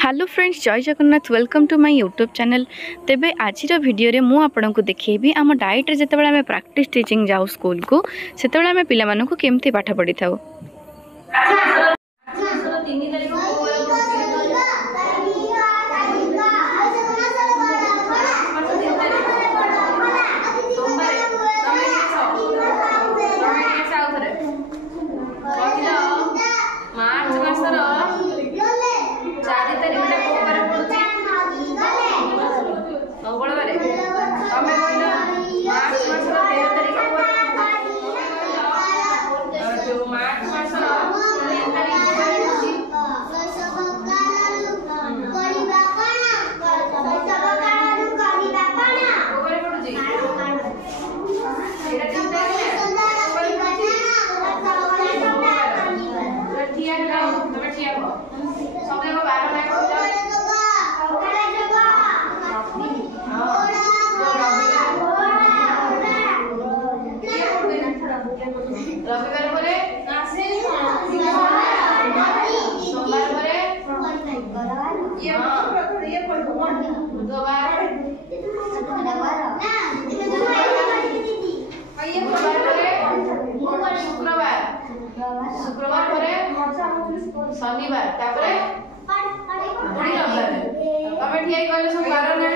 Hello friends, जय Jagannath. Welcome to my YouTube channel. तेबे आज वीडियो रे मु आपन को देखिए आम डाइट रे जेतेबेले आमे प्रैक्टिस टीचिंग जाऊ स्कूल को सेतेबेले आमे पिला मानन को केमती पाठ पढ़ी थाउ। शुक्रवार शनिवार तापरे बुढ़ी रविवार तमे ठीक कहले सब बार ने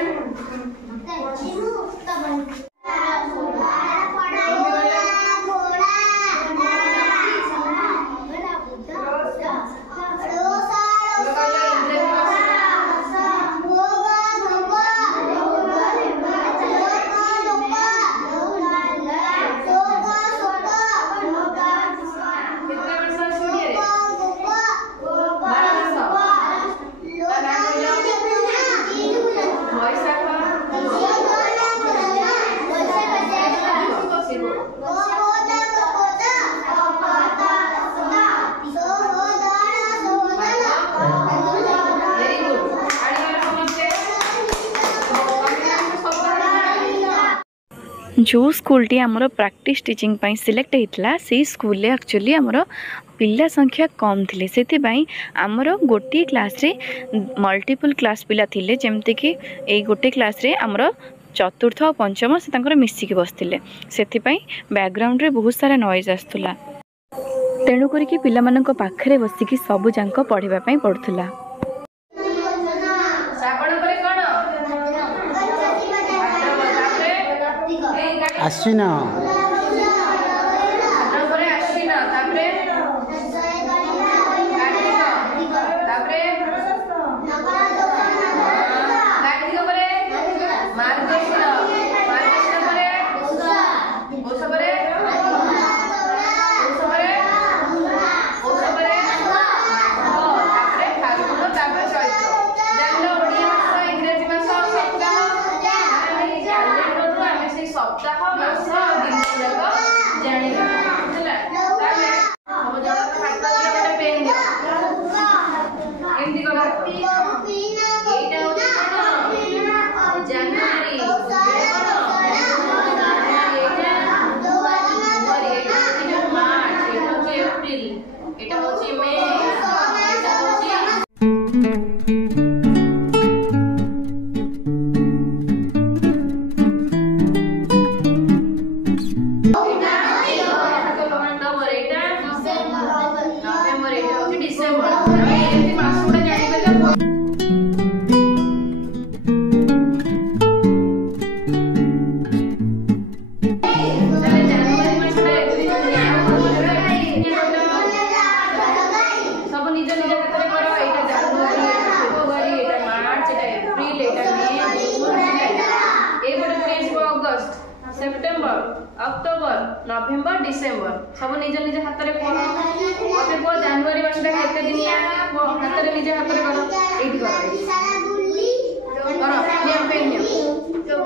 जो स्कूल टी आमर प्रैक्टिस टीचिंग पाई सिलेक्ट होता से स्कूल एक्चुअली आमर पिला संख्या कम थिले सेथिबाई आमर गोटे क्लास रे मल्टीपल क्लास पिला थिले जेमते कि ए गोटे क्लास रे आमर चतुर्थ और पंचम से तांकर मिसिकी बसथिले सेथिबाई बैकग्राउंड रे बहुत सारा नॉइज आस्तुला तेणु करिकि पिला मानक पाखरे बसिकी सब जांक पढ़िबा पई पड़थुला। आश्विन सेप्टेम्बर अक्टोबर नवेम्बर डिसेम्बर सब निज निज हाथ में कौन मत कह जनवरी मासटा केते दिन हाथ में निज हाथ में जनवरी मासटा केते दिन मत कह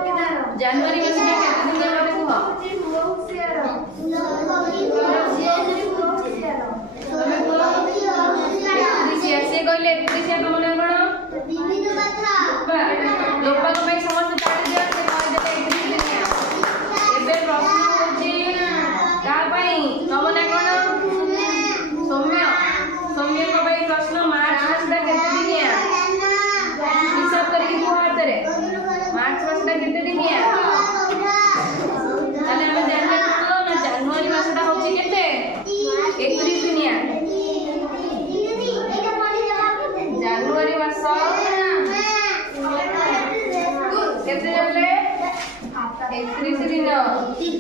से कहले कमन कौन लोपा समस्त सौम्य सौम्य प्रश्न मार्च मासटा केते दिन 31 ଦିନ